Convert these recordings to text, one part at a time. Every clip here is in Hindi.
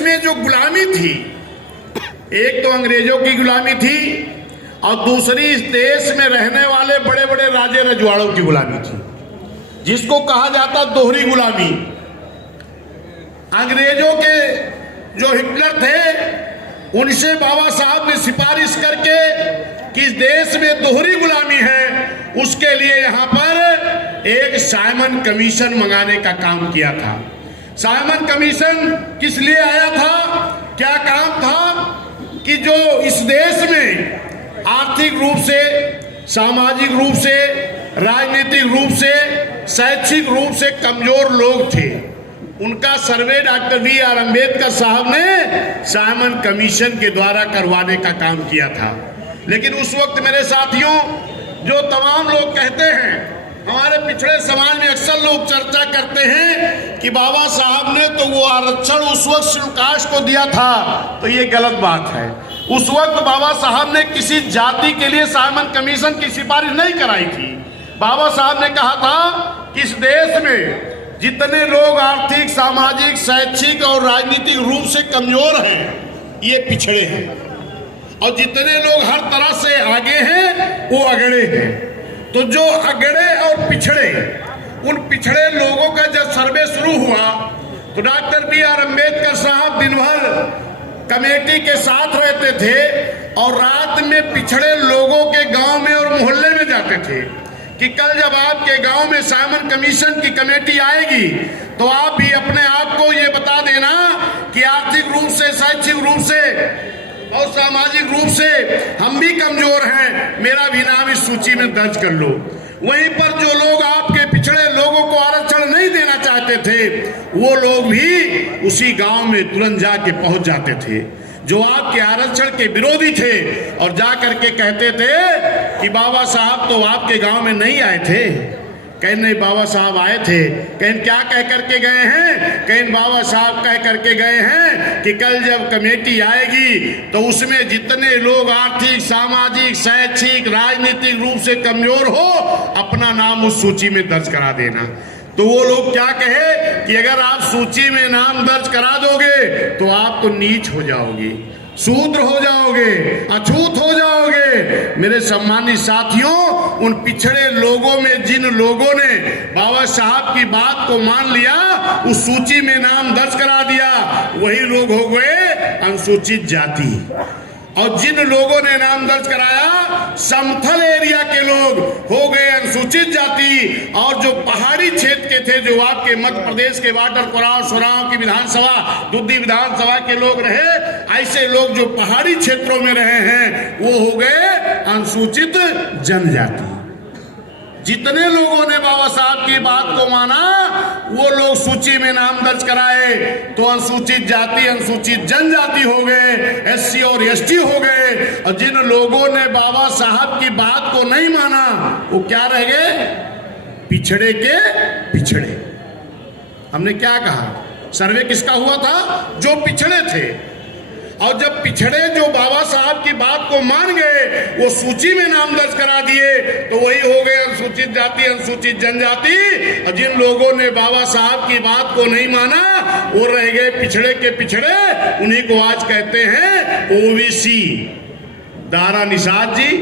में जो गुलामी थी, एक तो अंग्रेजों की गुलामी थी और दूसरी इस देश में रहने वाले बड़े बड़े राजे रजवाड़ों की गुलामी थी, जिसको कहा जाता दोहरी गुलामी। अंग्रेजों के जो हिटलर थे उनसे बाबा साहब ने सिफारिश करके कि इस देश में दोहरी गुलामी है, उसके लिए यहाँ पर एक साइमन कमीशन मंगाने का काम किया था। साइमन कमीशन किस लिए आया था, क्या काम था कि जो इस देश में आर्थिक रूप से, सामाजिक रूप से, राजनीतिक रूप से, शैक्षिक रूप से कमजोर लोग थे, उनका सर्वे डॉक्टर बी.आर. अम्बेडकर साहब ने साइमन कमीशन के द्वारा करवाने का काम किया था। लेकिन उस वक्त मेरे साथियों, जो तमाम लोग कहते हैं, हमारे पिछड़े समाज में अक्सर लोग चर्चा करते हैं कि बाबा साहब ने तो वो आरक्षण उस वक्त शेड्यूल कास्ट को दिया था, तो ये गलत बात है। उस वक्त बाबा साहब ने किसी जाति के लिए साइमन कमीशन की सिफारिश नहीं कराई थी। बाबा साहब ने कहा था कि इस देश में जितने लोग आर्थिक, सामाजिक, शैक्षिक और राजनीतिक रूप से कमजोर हैं, ये पिछड़े हैं, और जितने लोग हर तरह से आगे हैं वो अगड़े हैं। तो जो अगड़े और पिछड़े, उन पिछड़े लोगों का जब सर्वे शुरू हुआ तो डॉक्टर बी.आर. अम्बेडकर साहब दिन भर कमेटी के साथ रहते थे और रात में पिछड़े लोगों के गांव में और मोहल्ले में जाते थे कि कल जब आपके गांव में साइमन कमीशन की कमेटी आएगी तो आप भी अपने आप को ये बता देना कि आर्थिक रूप से, शैक्षिक रूप से और सामाजिक रूप से हम भी कमजोर हैं, मेरा भी नाम इस सूची में दर्ज कर लो। वहीं पर जो लोग आपके पिछड़े लोगों को आरक्षण नहीं देना चाहते थे, वो लोग भी उसी गांव में तुरंत जाके पहुंच जाते थे, जो आपके आरक्षण के विरोधी थे, और जा करके कहते थे कि बाबा साहब तो आपके गांव में नहीं आए थे। कहीं नहीं, बाबा साहब आए थे। कहीं क्या कह करके गए हैं, कहीं बाबा साहब कह करके गए हैं कि कल जब कमेटी आएगी तो उसमें जितने लोग आर्थिक, सामाजिक, शैक्षिक, राजनीतिक रूप से कमजोर हो, अपना नाम उस सूची में दर्ज करा देना। तो वो लोग क्या कहे कि अगर आप सूची में नाम दर्ज करा दोगे तो आप तो नीच हो जाओगे, शूद्र हो जाओगे, अछूत हो जाओगे। मेरे सम्मानित साथियों, उन पिछड़े लोगों में जिन लोगों ने बाबा साहब की बात को मान लिया, उस सूची में नाम दर्ज करा दिया, वही लोग हो गए अनुसूचित जाति। और जिन लोगों ने नाम दर्ज कराया, समतल एरिया के लोग हो गए अनुसूचित जाति, और जो पहाड़ी क्षेत्र के थे, जो आपके मध्य प्रदेश के वाटर कोराव सोराव की विधानसभा, दुद्दी विधानसभा के लोग रहे, ऐसे लोग जो पहाड़ी क्षेत्रों में रहे हैं, वो हो गए अनुसूचित जनजाति। जितने लोगों ने बाबा साहब की बात को माना, वो लोग सूची में नाम दर्ज कराए तो अनुसूचित जाति, अनुसूचित जनजाति हो गए, एससी और एसटी हो गए। और जिन लोगों ने बाबा साहब की बात को नहीं माना, वो क्या रह गए, पिछड़े के पिछड़े। हमने क्या कहा, सर्वे किसका हुआ था, जो पिछड़े थे। और जब पिछड़े जो बाबा साहब की बात को मान गए, वो सूची में नाम दर्ज करा दिए, तो वही हो गए अनुसूचित जाति, अनुसूचित जनजाति। और जिन लोगों ने बाबा साहब की बात को नहीं माना, वो रह गए पिछड़े के पिछड़े। उन्हीं को आज कहते हैं ओबीसी। दारा निषाद जी,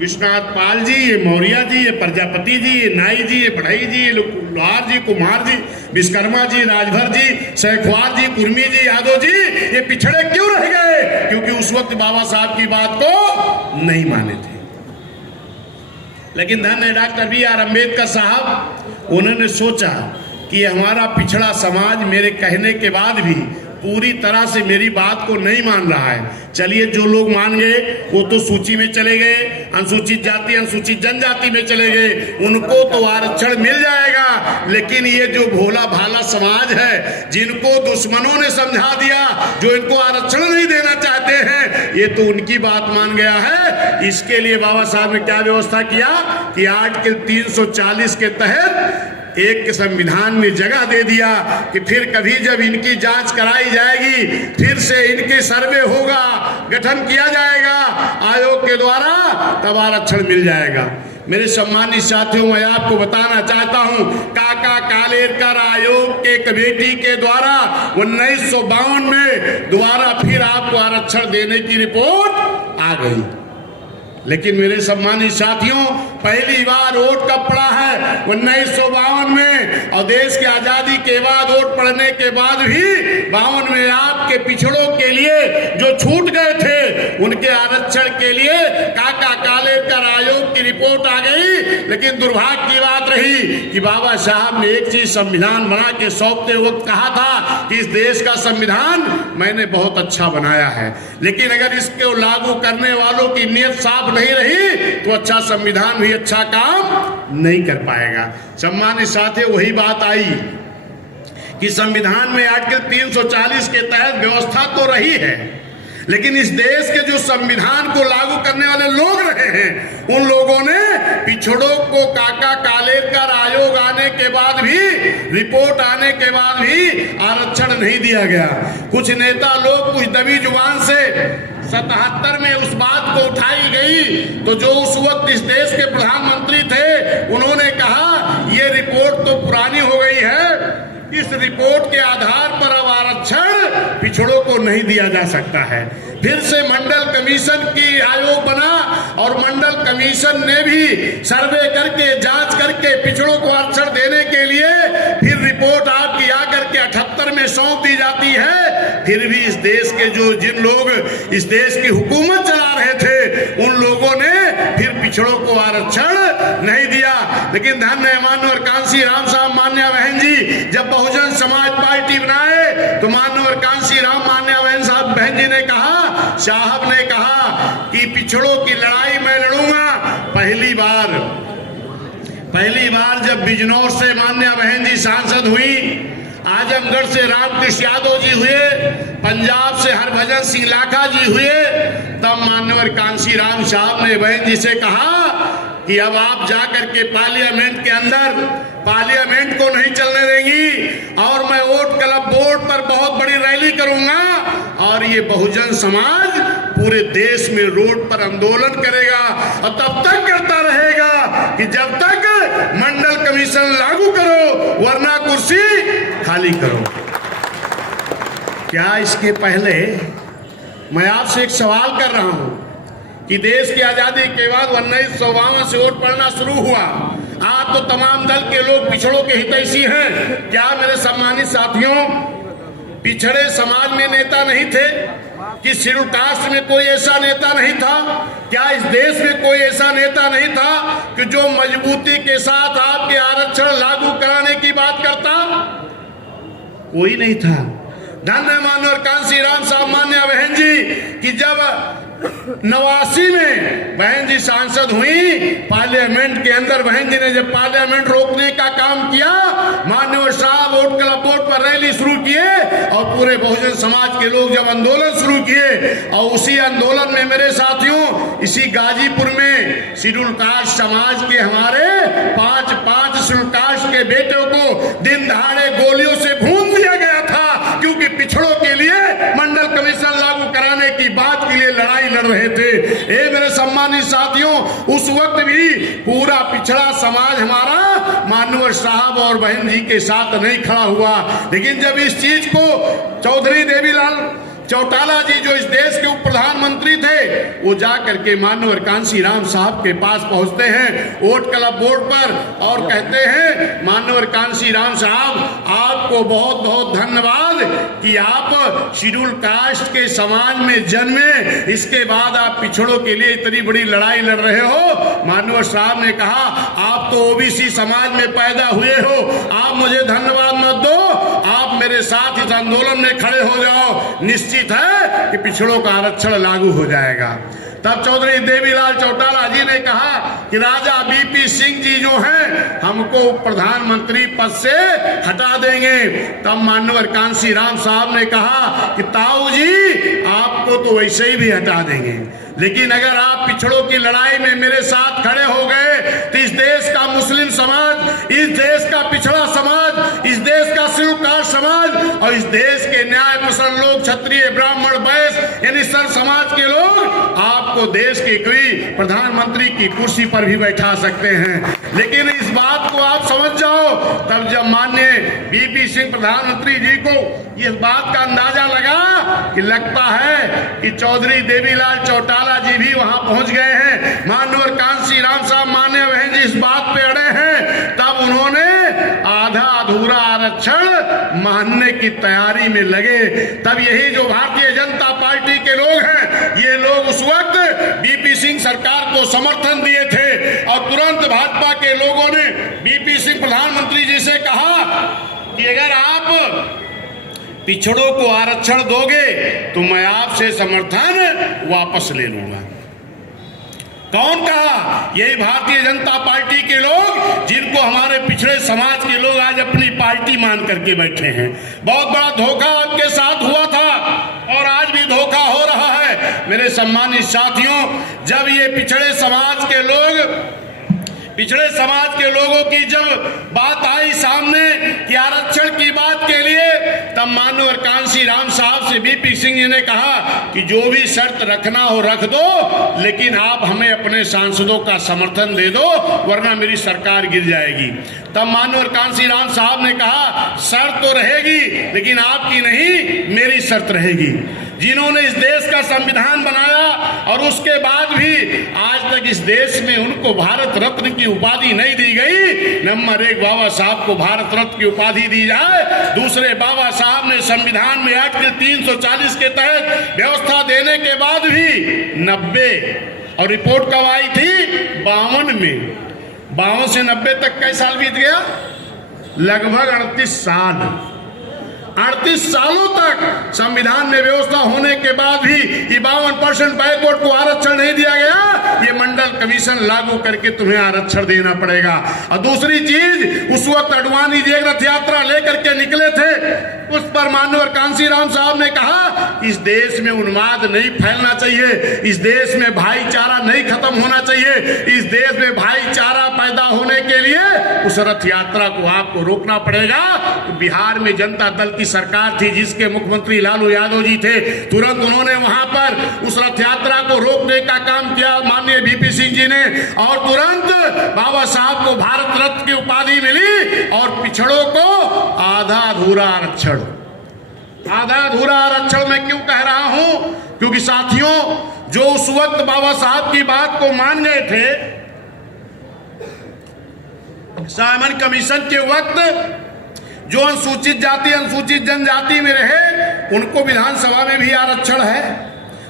विश्वनाथ पाल जी, ये मौर्य जी, ये प्रजापति जी, ये नाई जी, ये बढ़ई जी, ये लोहार जी, कुमार जी, विश्वकर्मा जी, राजभर जी, सैखवार जी, कुर्मी जी, यादव जी, ये पिछड़े क्यों रह गए, क्योंकि उस वक्त बाबा साहब की बात को नहीं माने थे। लेकिन धन्य डॉक्टर बी.आर. अम्बेडकर साहब, उन्होंने सोचा कि हमारा पिछड़ा समाज मेरे कहने के बाद भी पूरी तरह से मेरी बात को नहीं मान रहा है। चलिए, जो लोग मान गए वो तो सूची में चले गए, अनुसूचित जाति, अनुसूचित जनजाति में चले गए, उनको तो आरक्षण मिल जाएगा। लेकिन ये जो भोला भाला समाज है, जिनको दुश्मनों ने समझा दिया, जो इनको आरक्षण नहीं देना चाहते हैं, ये तो उनकी बात मान गया है। इसके लिए बाबा साहब ने क्या व्यवस्था किया कि आर्टिकल 340 के तहत एक संविधान में जगह दे दिया कि फिर कभी जब इनकी जांच कराई जाएगी, फिर से इनके सर्वे होगा, गठन किया जाएगा आयोग के द्वारा, तब आरक्षण मिल जाएगा। मेरे सम्मानित साथियों, मैं आपको बताना चाहता हूं, काका कालेरकर आयोग के कमेटी के द्वारा 1952 में दोबारा फिर आपको आरक्षण देने की रिपोर्ट आ गई। लेकिन मेरे सम्मानित साथियों, पहली बार वोट कब पड़ा है? 1952 में। और देश की आजादी के बाद वोट पड़ने के बाद भी 52 में आपके पिछड़ों के लिए जो छूट गए थे उनके आरक्षण के लिए काका कालेरकर आयोग की रिपोर्ट आ गई। लेकिन दुर्भाग्य की बात रही कि बाबा साहब ने एक चीज संविधान बना के सौंपते वक्त कहा था कि इस देश का संविधान मैंने बहुत अच्छा बनाया है, लेकिन अगर इसको लागू करने वालों की नीयत साफ नहीं रही तो अच्छा संविधान भी अच्छा काम नहीं कर पाएगा। सम्मानित साथियों, वही बात आई कि संविधान में आर्टिकल 340 के तहत व्यवस्था तो रही है, लेकिन इस देश के जो संविधान को लागू करने वाले लोग रहे हैं उन लोगों ने पिछड़ों को काका कालेरकर आयोग आने के बाद भी, रिपोर्ट आने के बाद भी आरक्षण नहीं दिया गया। कुछ नेता लोग कुछ दबी जुबान से 77 में उस बात को उठाई गई तो जो उस वक्त इस देश के प्रधानमंत्री थे उन्होंने कहा ये रिपोर्ट तो पुरानी हो गई है, इस रिपोर्ट के आधार पर अब आरक्षण पिछड़ों को नहीं दिया जा सकता है। फिर से मंडल कमीशन की आयोग बना और मंडल कमीशन ने भी सर्वे करके जांच करके पिछड़ों को आरक्षण देने के लिए फिर रिपोर्ट आपकी आकर के 78 में सौंप दी जाती है। फिर भी इस देश के जो जिन लोग इस देश की हुकूमत चला रहे थे उन लोगों ने फिर पिछड़ों को आरक्षण नहीं दिया। लेकिन धन्य माननीय कांसी राम साहब मान्या बहन जी जब बहुजन समाज पार्टी बनाए तो माननीय कांसी राम मान्या बहन जी ने कहा, साहब ने कहा कि पिछड़ों की लड़ाई मैं लड़ूंगा। पहली बार जब बिजनौर से मान्या बहन जी सांसद हुई, आजमगढ़ से रामकृष्ण यादव जी हुए, पंजाब से हरभजन सिंह लाखा जी हुए, तब माननीय कांसी राम साहब ने बहन जी से कहा कि अब आप जाकर के पार्लियामेंट के अंदर पार्लियामेंट को नहीं चलने देंगी और मैं वोट क्लब बोर्ड पर बहुत बड़ी रैली करूंगा और ये बहुजन समाज पूरे देश में रोड पर आंदोलन करेगा और तब तक करता रहेगा कि जब तक मंडल कमीशन लागू करो वरना कुर्सी खाली करो। क्या इसके पहले मैं आपसे एक सवाल कर रहा हूं कि देश की आजादी के बाद 1952 से वोट पड़ना शुरू हुआ, आज तो तमाम दल के लोग पिछड़ों के हितैषी हैं। क्या मेरे सम्मानित साथियों, पिछड़े समाज में नेता नहीं थे? कि शेड्यूल कास्ट में कोई ऐसा नेता नहीं था? क्या इस देश में कोई ऐसा नेता नहीं था कि जो मजबूती के साथ आपके आरक्षण लागू कराने की बात करता? कोई नहीं था। धन्य माननीय कांसी राम साहब मान्या बहन जी कि जब 89 में बहन जी सांसद हुई, पार्लियामेंट के अंदर बहन जी ने जब पार्लियामेंट रोकने का काम किया, माननीय साहब वोट क्लब बोर्ड पर रैली शुरू किए और पूरे बहुजन समाज के लोग जब आंदोलन शुरू किए और उसी आंदोलन में मेरे साथियों इसी गाजीपुर में शेड्यूल कास्ट समाज के हमारे पांच शेड्यूल कास्ट के बेटों को दिन दहाड़े गोलियों से भून दिया गया था, क्योंकि पिछड़ों के लिए मंडल कमीशन लागू कराने की बात के लिए लड़ाई लड़ रहे थे। ए मेरे सम्मानित साथियों, उस वक्त भी पूरा पिछड़ा समाज हमारा माननीय साहब और बहन जी के साथ नहीं खड़ा हुआ। लेकिन जब इस चीज को चौधरी देवीलाल चौटाला जी जो इस देश के उप प्रधानमंत्री थे वो जाकर के माननीय कांसी राम साहब के पास पहुंचते हैं वोट क्लब बोर्ड पर और कहते हैं, माननीय कांसी राम साहब आपको बहुत बहुत धन्यवाद कि आप शेड्यूल कास्ट के समाज में जन्मे, इसके बाद आप पिछड़ों के लिए इतनी बड़ी लड़ाई लड़ रहे हो। माननीय साहब ने कहा आप तो ओबीसी समाज में पैदा हुए हो, आप मुझे धन्यवाद मत दो, आप मेरे साथ इस आंदोलन में खड़े हो जाओ, निश्चित है कि पिछड़ों का आरक्षण लागू हो जाएगा। तब चौधरी देवीलाल चौटाला जी ने कहा कि राजा बीपी सिंह जी जो हैं हमको प्रधानमंत्री पद से हटा देंगे। तब माननीय कांसी राम साहब ने कहा कि ताऊ जी आपको तो वैसे ही भी हटा देंगे, लेकिन अगर आप पिछड़ों की लड़ाई में मेरे साथ खड़े हो गए तो इस देश का मुस्लिम समाज, इस देश का पिछड़ा समाज, इस देश का शेड्यूल कास्ट समाज और इस देश के न्याय पसंद लोग, क्षत्रिय ब्राह्मण वैश्य यानी सर समाज के लोग आपको देश की कोई प्रधानमंत्री की कुर्सी पर भी बैठा सकते हैं। लेकिन इस बात को आप समझ जाओ। तब जब माननीय बीपी सिंह प्रधानमंत्री जी को इस बात का अंदाजा लगा कि लगता है कि चौधरी देवीलाल चौटाला जी भी वहां पहुंच गए हैं, माननीय कांसी राम साहब मान्य बहन जी इस बात पे अड़े हैं, तब उन्होंने आधा अधूरा आरक्षण मानने की तैयारी में लगे। तब यही जो भारतीय जनता पार्टी के लोग हैं, ये लोग उस वक्त बीपी सिंह सरकार को समर्थन दिए थे और तुरंत भाजपा के लोगों ने बीपी सिंह प्रधानमंत्री जी से कहा कि अगर आप पिछड़ों को आरक्षण दोगे तो मैं आपसे समर्थन वापस ले लूंगा। कौन कहा? यही भारतीय जनता पार्टी के लोग, जिनको हमारे पिछड़े समाज के लोग आज अपनी पार्टी मान करके बैठे हैं। बहुत बड़ा धोखा आपके साथ हुआ था और आज भी धोखा हो रहा है। मेरे सम्मानित साथियों, जब ये पिछड़े समाज के लोगों की जब बात आई सामने कि आरक्षण की बात के लिए, तब माननीय कांसी राम साहब से बीपी सिंह जी ने कहा कि जो भी शर्त रखना हो रख दो, लेकिन आप हमें अपने सांसदों का समर्थन दे दो, वरना मेरी सरकार गिर जाएगी। तब माननीय कांसी राम साहब ने कहा शर्त तो रहेगी, लेकिन आपकी नहीं, मेरी शर्त रहेगी। जिन्होंने इस देश का संविधान बनाया और उसके बाद भी आज तक इस देश में उनको भारत रत्न की उपाधि नहीं दी गई। नंबर 1 बाबा साहब को भारत रत्न की उपाधि दी जाए, दूसरे बाबा साहब ने संविधान में आर्टिकल 340 के तहत व्यवस्था देने के बाद भी 90 और रिपोर्ट कब आई थी? 52 में। 52 से 90 तक कई साल बीत गया? लगभग 38 साल। 38 सालों तक संविधान में व्यवस्था होने के बाद भी 52% बैकवर्ड को आरक्षण नहीं दिया गया। ये मंडल कमीशन लागू करके तुम्हें आरक्षण देना पड़ेगा। और दूसरी चीज, उस वक्त अडवाणी जी एक रथ यात्रा लेकर के निकले थे, उस पर माननीय कांसी राम साहब ने कहा इस देश में उन्माद नहीं फैलना चाहिए, इस देश में भाईचारा नहीं खत्म होना चाहिए, इस देश में भाईचारा पैदा होने के लिए उस रथ यात्रा को आपको रोकना पड़ेगा। तो बिहार में जनता दल की सरकार थी, जिसके मुख्यमंत्री लालू यादव जी थे, तुरंत उन्होंने वहां पर उस रथ यात्रा को रोकने का काम किया माननीय बीपी सिंह जी ने, और तुरंत बाबा साहब को भारत रत्न की उपाधि मिली और पिछड़ों को आधा अधूरा आरक्षण। आधा अधूरा आरक्षण मैं क्यों कह रहा हूं? क्योंकि साथियों, जो उस वक्त बाबा साहब की बात को मान गए थे, साइमन कमीशन के वक्त जो अनुसूचित जाति अनुसूचित जनजाति में रहे, उनको विधानसभा में भी आरक्षण है,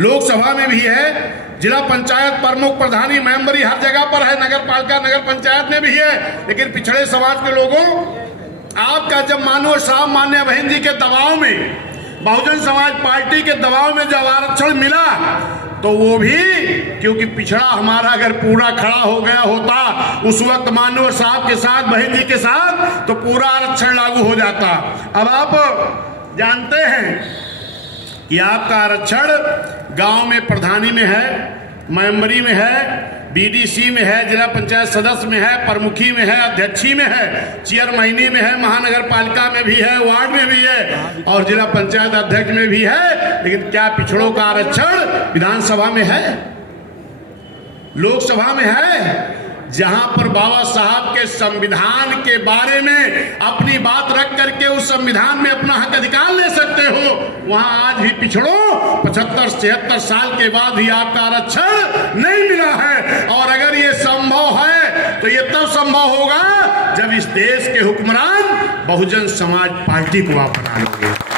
लोकसभा में भी है, जिला पंचायत प्रमुख प्रधानी मेंबरी हर जगह पर है, नगर पालिका नगर पंचायत में भी है। लेकिन पिछड़े समाज के लोगों, आपका जब माननीय साहब मान्य बहन जी के दबाव में, बहुजन समाज पार्टी के दबाव में जब आरक्षण मिला, तो वो भी क्योंकि पिछड़ा हमारा अगर पूरा खड़ा हो गया होता उस वक्त माननीय साहब के साथ, बहन जी के साथ, तो पूरा आरक्षण लागू हो जाता। अब आप जानते हैं कि आपका आरक्षण गांव में प्रधानी में है, मेंबरी में है, बीडीसी में है, जिला पंचायत सदस्य में है, प्रमुखी में है, अध्यक्षी में है, चेयरमैनी में है, महानगर पालिका में भी है, वार्ड में भी है और जिला पंचायत अध्यक्ष में भी है। लेकिन क्या पिछड़ों का आरक्षण विधानसभा में है, लोकसभा में है? जहां पर बाबा साहब के संविधान के बारे में अपनी बात रख करके उस संविधान में अपना हक अधिकार ले सकते हो, वहां आज भी पिछड़ों 75-76 साल के बाद भी आपका आरक्षण नहीं मिला है। और अगर ये संभव है तो ये तब संभव होगा जब इस देश के हुक्मरान बहुजन समाज पार्टी को आप बना लोगे।